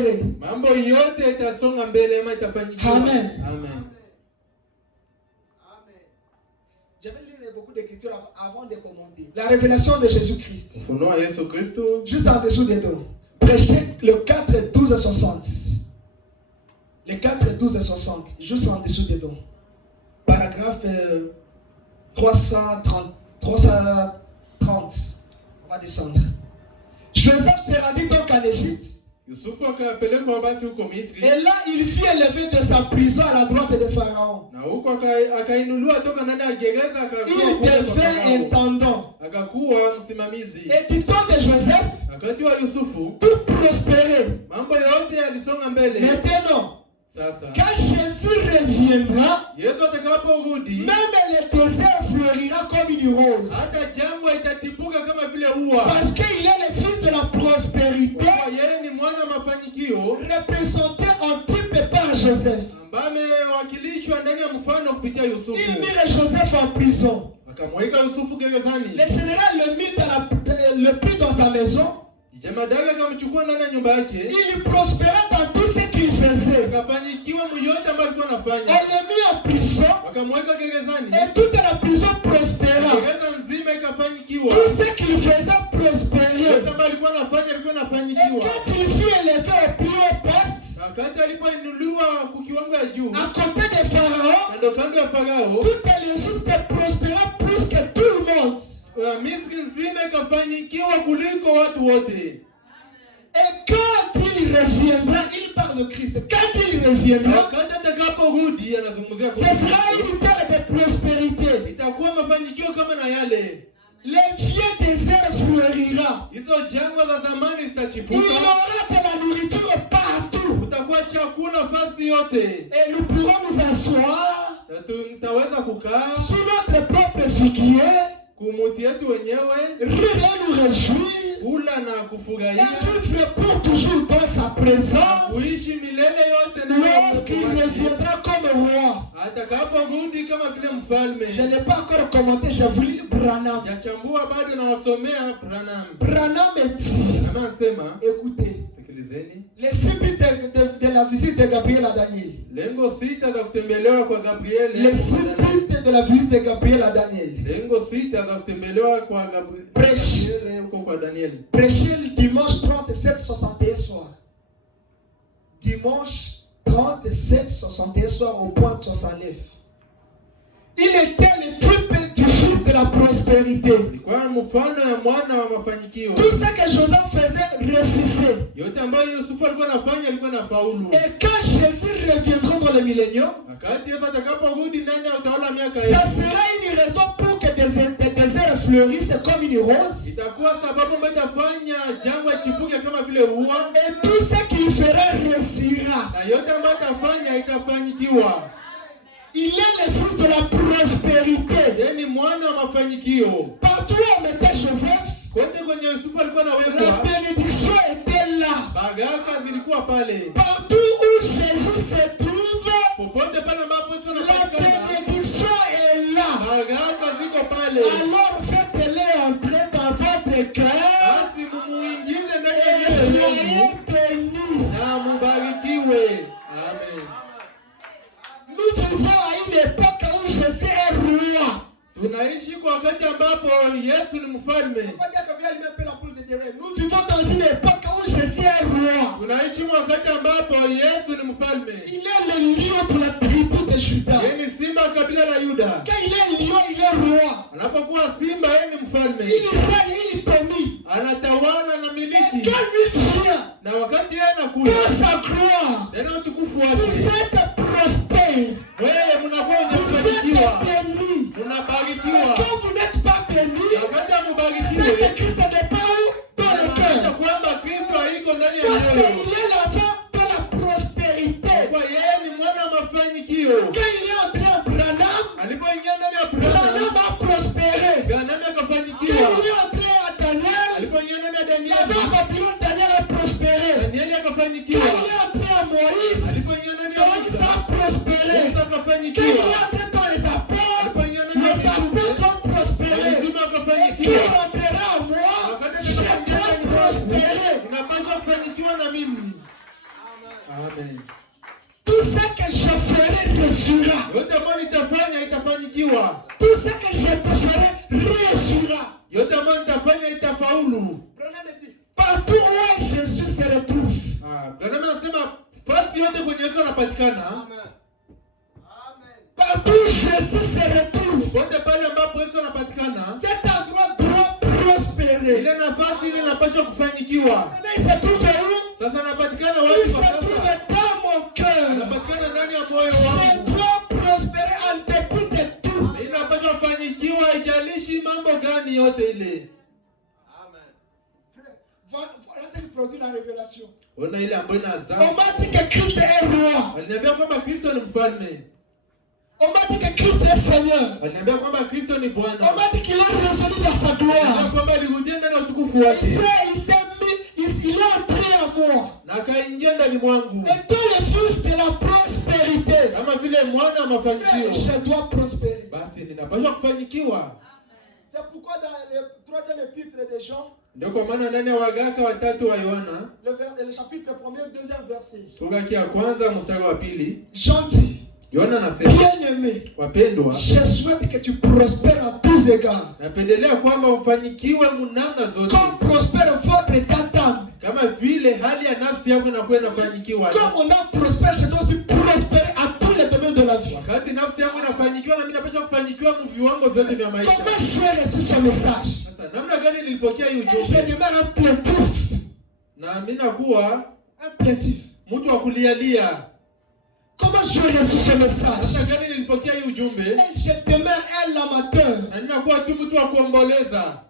prospérer. Amen. Amen. Je vais lire beaucoup d'écritures avant de commenter. La révélation de Jésus-Christ. Juste en dessous des dos. Prêchez le 4, 12 et 60. Le 4, 12 et 60. Juste en dessous des dos. Paragraphe 330. On va descendre. Joseph se rendit donc en Égypte. Et là, il fut élevé de sa prison à la droite de Pharaon. Il devint intendant. Et du temps de Joseph, tout prospérait. Maintenant, quand Jésus reviendra, même le désert fleurira comme une rose. Parce qu'il est le fils de la prospérité, représenté en type par Joseph. Il mit Joseph en prison. Le général le prit dans sa maison. Il prospérait dans tout ce qu'il faisait. On l'a mis en prison. Et toute la prison prospéra. Tout ce qu'il faisait prospérait. Et quand il fut élevé au plus haut poste, à côté de Pharaon, toute l'Égypte prospéra plus que tout le monde. Et quand il reviendra, il parle de Christ. Quand il reviendra, ce sera une terre de prospérité. Les vieux déserts fleurira. Il y aura de la nourriture partout. Et nous pourrons nous asseoir sous notre propre figuier, rire et nous réjouir, et vivre pour toujours dans sa présence lorsqu'il reviendra comme roi. Je n'ai pas encore commenté, j'ai voulu Branham. Branham dit, écoutez, les 6 buts de la visite de Gabriel à Daniel. Les 6 buts de la visite de Gabriel à Daniel. Prêchez le dimanche 37, 61 soir. Dimanche 37, 61 soir au point 69. Il était le type du fils de la prospérité. Tout ce que Joseph faisait réussissait. Et quand Jésus reviendra dans le millénium, ça sera une raison pour que des déserts fleurissent comme une rose. Et tout ce qu'il fera réussira. Il est le fils de la prospérité. Partout où on mettait Joseph, la bénédiction était là. Partout où Jésus se trouve, la bénédiction est là. Alors faites-les entrer dans votre cœur et soyez bénis. Nous vivons à une époque où Jésus est roi. Nous vivons dans une époque où Jésus est roi. Il est le lion pour la tribu de Juda. Quand il est lion, il est roi. Il règne, il domine. Et quand il vient pour sa gloire, vous êtes prospères. Vous êtes bénis. Quand vous n'êtes pas bénis, c'est que Christ n'est pas où? Dans le cœur. Parce qu'il est l'enfant de la prospérité. Quand il est entré en Branham, Branham a prospéré. Quand il est entré à Daniel, là-bas à Babylone, Daniel a prospéré. Quand il est entré à Moïse, Moïse a prospéré. Quand il est entré dans les apôtres ont prospéré. Et qui entrera à moi, je dois prospérer. Amen. Tout ce que je ferai réussira. Yote ambayo nitafanya itafanikiwa. Tout ce que je toucherai réussira. Yote ambayo nitafanya itafaulu. Partout où Jésus se retrouve. Branham anasema fasi yote kwenye Yesu anapatikana. Amen. Partout où Jésus se retrouve. Wote pale ambapo Yesu anapatikana. Cet endroit doit prospérer. Ile nafasi ile inapaswa kufanikiwa. Il se trouve où? Sasa anapatikana wapi? Il se trouve dans mon cœur. Anapatikana ndani ya moyo Je wangu. dois prospérer en dépit de tout. Inapaswa kufanikiwa haijalishi mambo gani yote ile. Voilà ce qui produit la révélation. Ona ile ambayo inazaa. On m'a dit que Christ est roi. Aliniambia kwamba Kristo ni mfalme. On m'a dit que Christ est Seigneur. Aliniambia kwamba Kristo ni Bwana. On m'a dit qu'il est revenu dans sa gloire. Kwamba alirudia ndani ya utukufu wake. Il est entré en moi. Na akaingia ndani mwangu. Et tous les fils de la prospérité. Kama vile mwana wa mafanikio. Je dois prospérer. Basi ninapaswa kufanikiwa. C'est pourquoi dans le 3e épître de Jean, ndio kwa maana ndani ya Wagaka watatu wa Yohana, le chapitre 1er, 2e verset. Sura ya kwanza mstari wa pili. Jean dit, Yohana anasema, bien-aimé, wapendwa, je souhaite que tu prospères à tous égards. Napendelea kwamba ufanikiwe munamna zote. Comme prospère votre état d'âme. Kama vile hali ya nafsi yako inakuwa inafanikiwa. Comme on a prospère, je dois aussi prospérer à tous les domaines de la vie. Wakati nafsi yangu inafanikiwa na mimi napaswa kufanikiwa mu viwango vyote vya maisha. Comment j'ai reçu ce message? Sasa namna gani nilipokea hiyo ujumbe? Je demeure un plaintif. Na mimi nakuwa un plaintif. Mtu wa kulialia. Comment j'ai reçu ce message? Namna gani nilipokea hiyo ujumbe? Je demeure un lamenteur. Na ninakuwa tu mtu wa kuomboleza.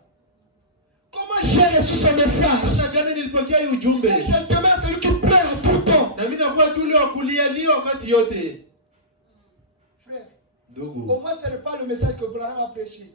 Comment j'ai reçu ce message? Namna gani nilipokea hiyo ujumbe? Je demeure celui qui pleure à tout temps. Na mimi nakuwa tu yule wa kulialia wakati yote. Frère, ndugu, au moins ce n'est pas le message que Branham a prêché.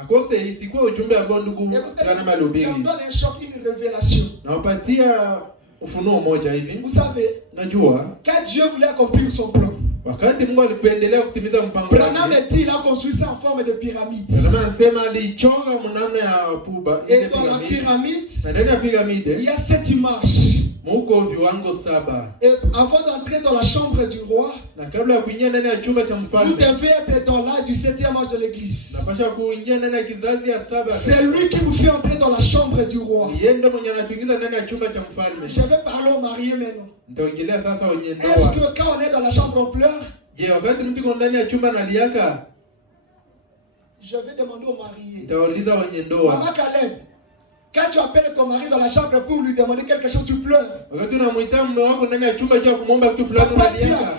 Akose isikuwa ujumbe ambao ndugu Branham alihubiri. Je donne un choc, une révélation. Nawapatia ufunuo moja hivi. Vous savez, najua quand Dieu voulait accomplir son plan, wakati Mungu alipendelea kutimiza mpango wake, Branham dit, il a construit ça en forme de pyramide. Branham anasema alichonga mnamna ya puba ile pyramide. Et dans la pyramide, na ndani ya pyramide, il y a 7 images. Muko viwango 7. Et avant d'entrer dans la chambre du roi, na kabla ya kuingia ndani ya chumba cha mfalme, vous devez être dans l'âge du 7e âge de l'église. napasha kuingia ndani ya kizazi ya 7. C'est lui qui vous fait entrer dans la chambre du roi. Yeye ndiye mwenye anatuingiza ndani ya chumba cha mfalme. Je vais parler aux mariés maintenant. Nitaongelea sasa wenye ndoa. Est-ce que quand on est dans la chambre on pleure? Je, wakati mtu yuko ndani ya chumba analiaka? Je vais demander aux mariés. Nitauliza wenye ndoa. Maman Caleb, quand tu appelles ton mari dans la chambre pour lui demander quelque chose, tu pleures. Wakati unamuita mume wako ndani ya chumba cha kumwomba kitu fulani unaliaka?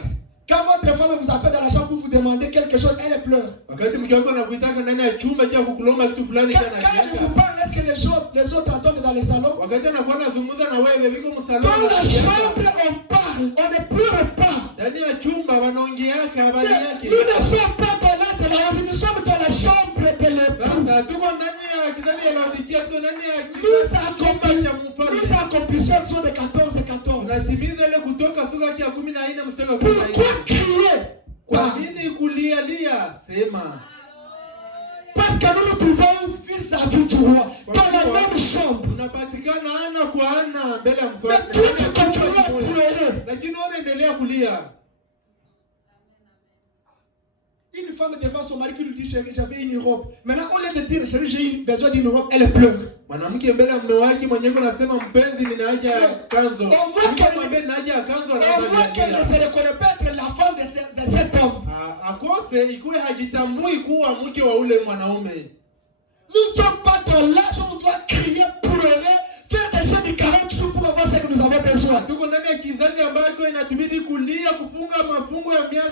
Quand votre femme vous appelle dans la chambre pour vous demander quelque chose, elle pleure. Wakati mke wako anakuitaka ndani ya chumba cha kukulomba kitu fulani kana aliaka? Quand il vous parle, est-ce que les autres entendent dans les salons? Wakati anakuwa anazungumza na wewe biko msaloni. Dans la chambre on parle, on ne pleure pas. Ndani ya chumba wanaongeaka habari yake. Nous ne sommes pas dans la de la rose, nous sommes dans la chambre de l'époux. Sasa tuko ndani ya kizazi ya Laodikia, tuko ndani ya chumba cha mfalme. Nous accomplissons l'action de 14:14. Natimiza ile Kutoka sura ya 14 mstari wa 14. Pourquoi crier? Kwa nini kulialia? Sema. Parce que nous nous trouvons fils à vie du roi dans la même chambre. Tunapatikana ana kwa ana mbele ya mfalme. Mais toi tu continues à pleurer. Lakini unaendelea kulia. Une femme devant son mari qui lui dit chérie, j'avais une robe. Maintenant au lieu de dire chérie, j'ai besoin d'une robe, elle pleure. Mwanamke mbele ya mume wake mwenyewe anasema mpenzi, nina haja ya kanzo. Mwambie nina haja ya kanzo, anaanza qu'elle ne se reconnaît pas être la femme de cet homme. Akose ikuwe hajitambui kuwa mke wa ule mwanaume. Nous ne sommes pas dans l'âge où on doit crier, pleurer, faire des choses de 40 jours pour avoir ce que nous avons besoin. Tuko ndani ya kizazi ambacho inatubidi kulia, kufunga mafungo ya miaka.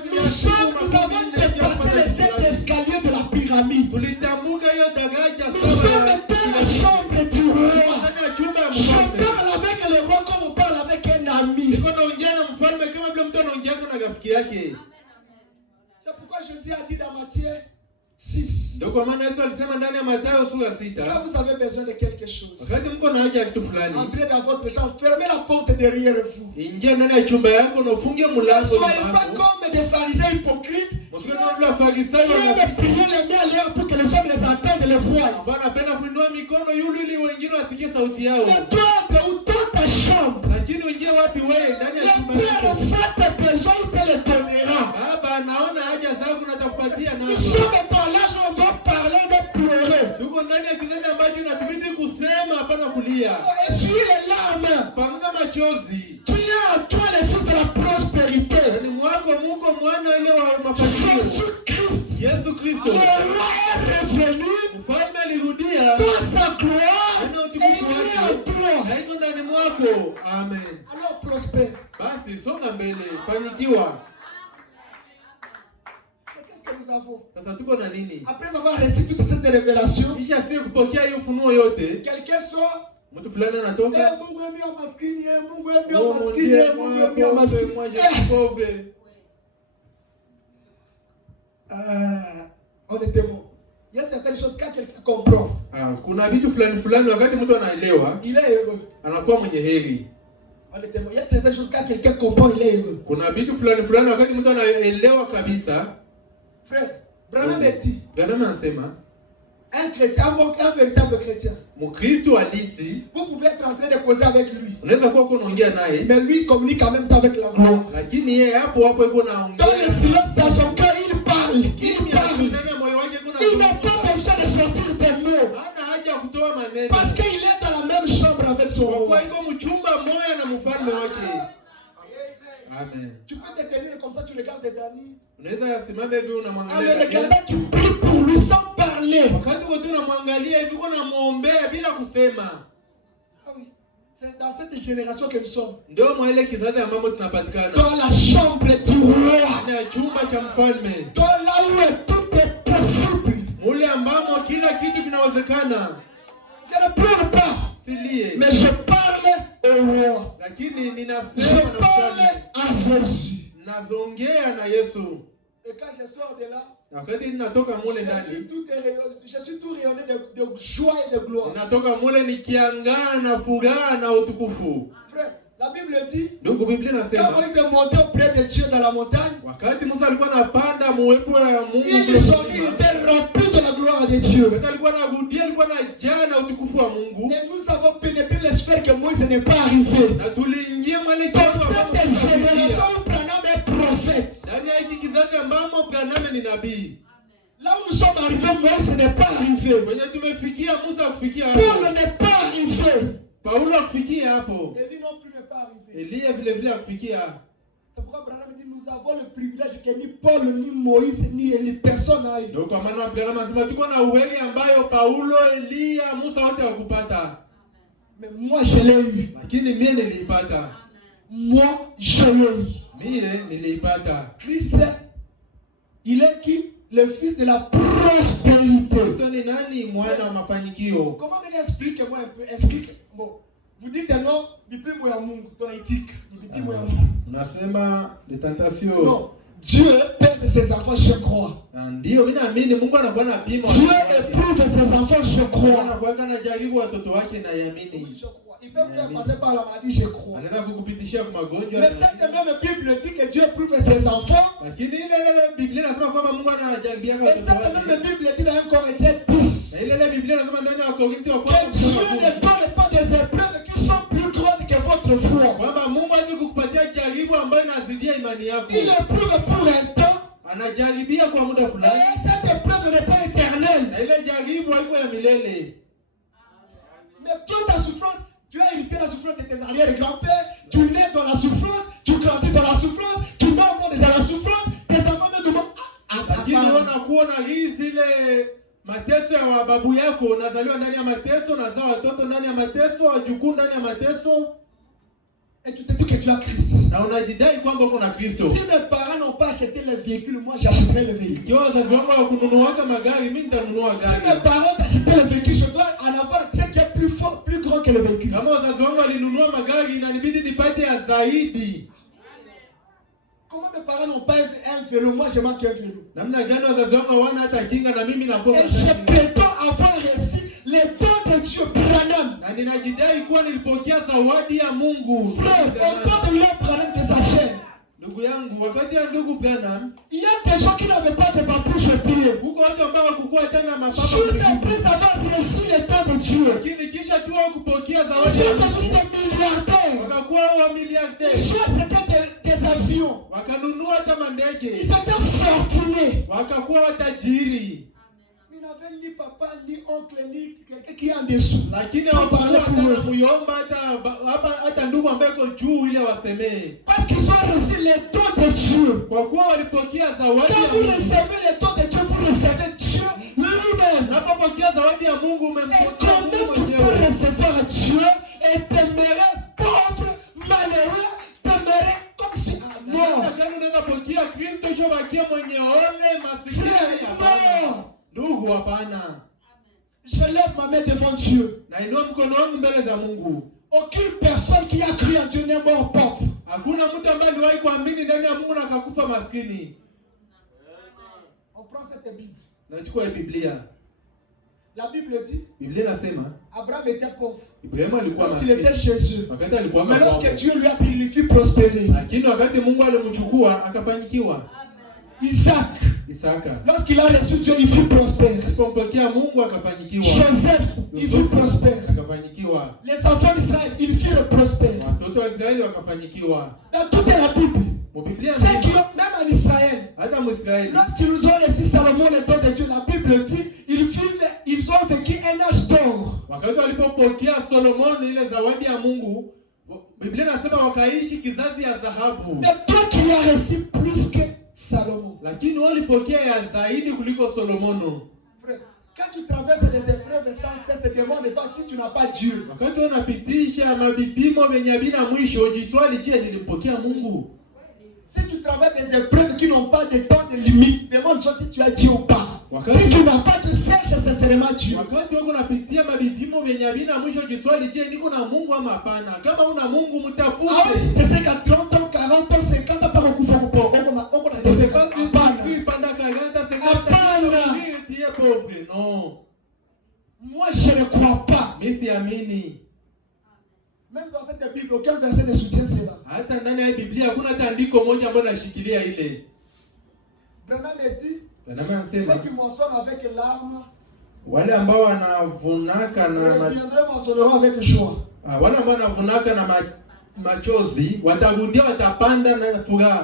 Nous avons dépassé les 7 escaliers de la pyramide. Tulitambuka hiyo daraja sasa. Nous sommes dans la chambre du roi. Je parle avec le roi comme on parle avec un ami. Niko naongea na mfalme kama vile mtu anaongea na rafiki yake. C'est pourquoi Jésus a dit dans Matthieu 6. Ndio kwa maana Yesu alisema ndani ya Mathayo sura 6. Quand vous avez besoin de quelque chose, wakati mko na haja ya kitu fulani, entrez dans votre chambre, fermez la porte derrière vous. Ingia ndani ya chumba yako na ufunge mlango. Ne soyez pas comme des pharisiens hypocrites. Priez les mains à l'air pour que les hommes les entendent et les voient. Wanapenda kuinua mikono yule wengine wasikie sauti yao. Mais toi, dans ta chambre, lakini uingie wapi wewe? Ndani ya chumba Père, vois tes besoins, il te les donnera. Baba naona haja zako na atakupatia Nous nazo. sommes dans l'âge où on doit parler, de pleurer. Tuko ndani ya kizazi ambacho inatubidi kusema hapana kulia. Essuie les larmes. Panguza machozi. Tu as en toi les fils de la prospérité. Ndani mwako muko mwana ile wa mafanikio. Jésus-Christ. Yesu Kristo. Le roi est revenu. Mfalme alirudia. Dans sa gloire. Tena Et utukufu il est en wake. toi. Na iko ndani mwako. Amen. Alors prospère. Basi songa mbele, fanikiwa. Mais qu'est-ce que nous avons? Sasa tuko na nini? Après avoir reçu toutes ces révélations, Kisha sisi kupokea hiyo funuo yote, quelqu'un sort. mtu fulani anatoka. Mungu emi maskini, Mungu emi maskini, Mungu emi maskini. Moi je suis pauvre. On était bon. Il y a certaines choses quand quelqu'un comprend. Kuna vitu fulani wakati mtu anaelewa, Il est heureux. anakuwa mwenye heri. On était bon. Il y a certaines choses quand quelqu'un comprend, il est heureux. Kuna vitu fulani wakati mtu anaelewa kabisa. Frère, Branham dit. Branham anasema, un chrétien, un véritable chrétien. Mkristo halisi, vous pouvez être en train de causer avec lui. Unaweza kuwa unaongea naye, mais lui communique en même temps avec la gloire. Lakini yeye hapo yuko naongea. Dans le silence dans son cœur, il parle. Il parle. Il n'a pas besoin de sortir des mots. Parce qu'il est dans la même chambre avec son roi. Amen. Tu peux te tenir comme ça, tu regardes Dani. En le regardant, tu pries pour lui sans parler. Ah oui, c'est dans cette génération que nous sommes. Dans la chambre du roi. Dans là où tout est possible. Je ne pleure pas. Mais je parle au roi. Je parle à Jésus. Et quand je sors de là, je suis tout rayonné de joie et de gloire. Frère, la Bible dit, quand Moïse est monté auprès de Dieu dans la montagne, il sortit, il était rempli de la gloire de Dieu. Et nous avons pénétré les sphères que Moïse n'est pas arrivé. Dans cette génération où Branham est prophète, là où nous sommes arrivés, Moïse n'est pas arrivé. Paul n'est pas arrivé. Paulo akufikia hapo. Élie non plus n'est pas arrivé. Elia vile vile akufikia. C'est pourquoi Branham dit nous avons le privilège que ni Paul ni Moïse ni Elie personne n'a eu. Donc kwa maana Branham anasema tuko na uweli ambayo Paulo, Elia, Musa wote wakupata. Mais moi je l'ai eu. Lakini mimi niliipata. Moi je l'ai eu. Mimi niliipata. Christ, il est qui? Le fils de la prospérité. Comment me explique-moi un peu? Explique. Bon, vous dites non, bipimo ya Mungu, ton éthique. Bipimo ya Mungu. Les tentations. Non, Dieu pèse ses enfants, je crois. Dieu éprouve ses enfants, je crois. Oui, je crois. Il peut me faire passer par la maladie, je crois. Mais cette même Bible dit que Dieu éprouve ses enfants. Et cette même Bible dit dans 1 Corinthiens 10 que Dieu ne donne pas des épreuves qui sont plus grandes que votre foi. Il éprouve pour un temps. Et cette épreuve n'est pas éternelle. Mais toute ta souffrance, tu as hérité la souffrance de tes arrière-grands-pères, tu nais dans la souffrance, tu grandis dans la souffrance, tu meurs au monde dans la souffrance, tes enfants me demandent mateso ya babu yako, nazaliwa ndani ya mateso, nazaa watoto ndani ya mateso, wajukuu ndani ya mateso. Et tu te dis que tu as Christ. Na unajidai kwamba uko na Kristo. Si mes parents n'ont pas acheté le véhicule, moi j'achèterai le véhicule. Yo wazazi wangu hawakununua magari, mimi nitanunua gari. Si mes parents achetaient le véhicule, je dois en avoir ce qui est plus fort, plus grand que le véhicule. Kama wazazi wangu walinunua magari, inanibidi nipate ya zaidi. Comment mes parents n'ont pas un vélo, moi je manque un vélo. Namna gani wazazi wangu hawana hata kinga na mimi nakosa. Et je prétends avoir reçu les dons de Dieu, Branham. Na ninajidai kuwa nilipokea zawadi ya Mungu. Frère, au temps de leur Branham de sa chair. Ndugu yangu, wakati ya ndugu Branham, il y a des gens qui n'avaient pas de babouche prier. Huko watu ambao hawakuwa tena mapapa. Juste après avoir reçu les dons de Dieu. Lakini kisha tu kupokea zawadi. Ils sont devenus des milliardaires. Wakakuwa wa milliardaires. Soit c'était avions. Ils étaient fortunés. Ils n'avaient ni papa, ni oncle, ni quelqu'un qui est en dessous. Parce qu'ils ont reçu les dons de Dieu. Quand vous recevez les dons de Dieu, vous recevez Dieu lui-même. Et comment tu peux recevoir Dieu et t'aimerais pauvre, malheureux, t'aimerais comme si non. Je lève ma main devant Dieu. Aucune personne qui a cru en Dieu n'est mort pauvre. On prend cette Bible. La Bible dit Abraham était pauvre lorsqu'il était chez eux. Mais lorsque Dieu lui a pris, il fit prospérer. Isaac, lorsqu'il a reçu Dieu, il fut prospère. Joseph, il fut prospère. Les enfants d'Israël, ils furent prospères. Dans toute la Bible, ceux qui ont, même en Israël, lorsqu'ils ont reçu Salomon, les dons de Dieu, la Bible dit, ils ont vécu un âge d'or. Mais toi, tu as reçu plus que Salomon. Quand tu traverses des épreuves sans cesse, demande-toi si tu n'as pas Dieu. Si tu traverses des épreuves qui n'ont pas de temps de limite, demande-toi si tu as Dieu ou pas. Si tu n'as pas, tu cherches sincèrement Dieu. Ah oui, c'est qu'à 30 ans, 40 ans, 50 ans, pas beaucoup. Moi, je ne crois pas. Même dans cette Bible, aucun verset ne soutient cela. Branham dit, ceux qui moissonnent avec larmes reviendront moissonneront avec joie.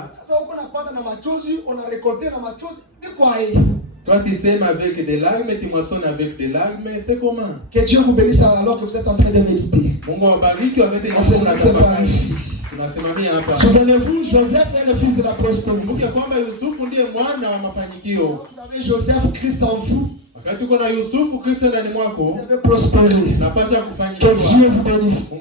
Sasa uko napanda na machozi, on a récolté na machozi, ni kwa hii. Toi tu sèmes avec des larmes, tu moissonnes avec des larmes, c'est comment? Que Dieu vous bénisse alors que vous êtes en train de méditer. Souvenez-vous, Joseph est le fils de la prospérité. Vous avez Joseph, Christ en vous. Vous devez prospérer. Que Dieu vous bénisse.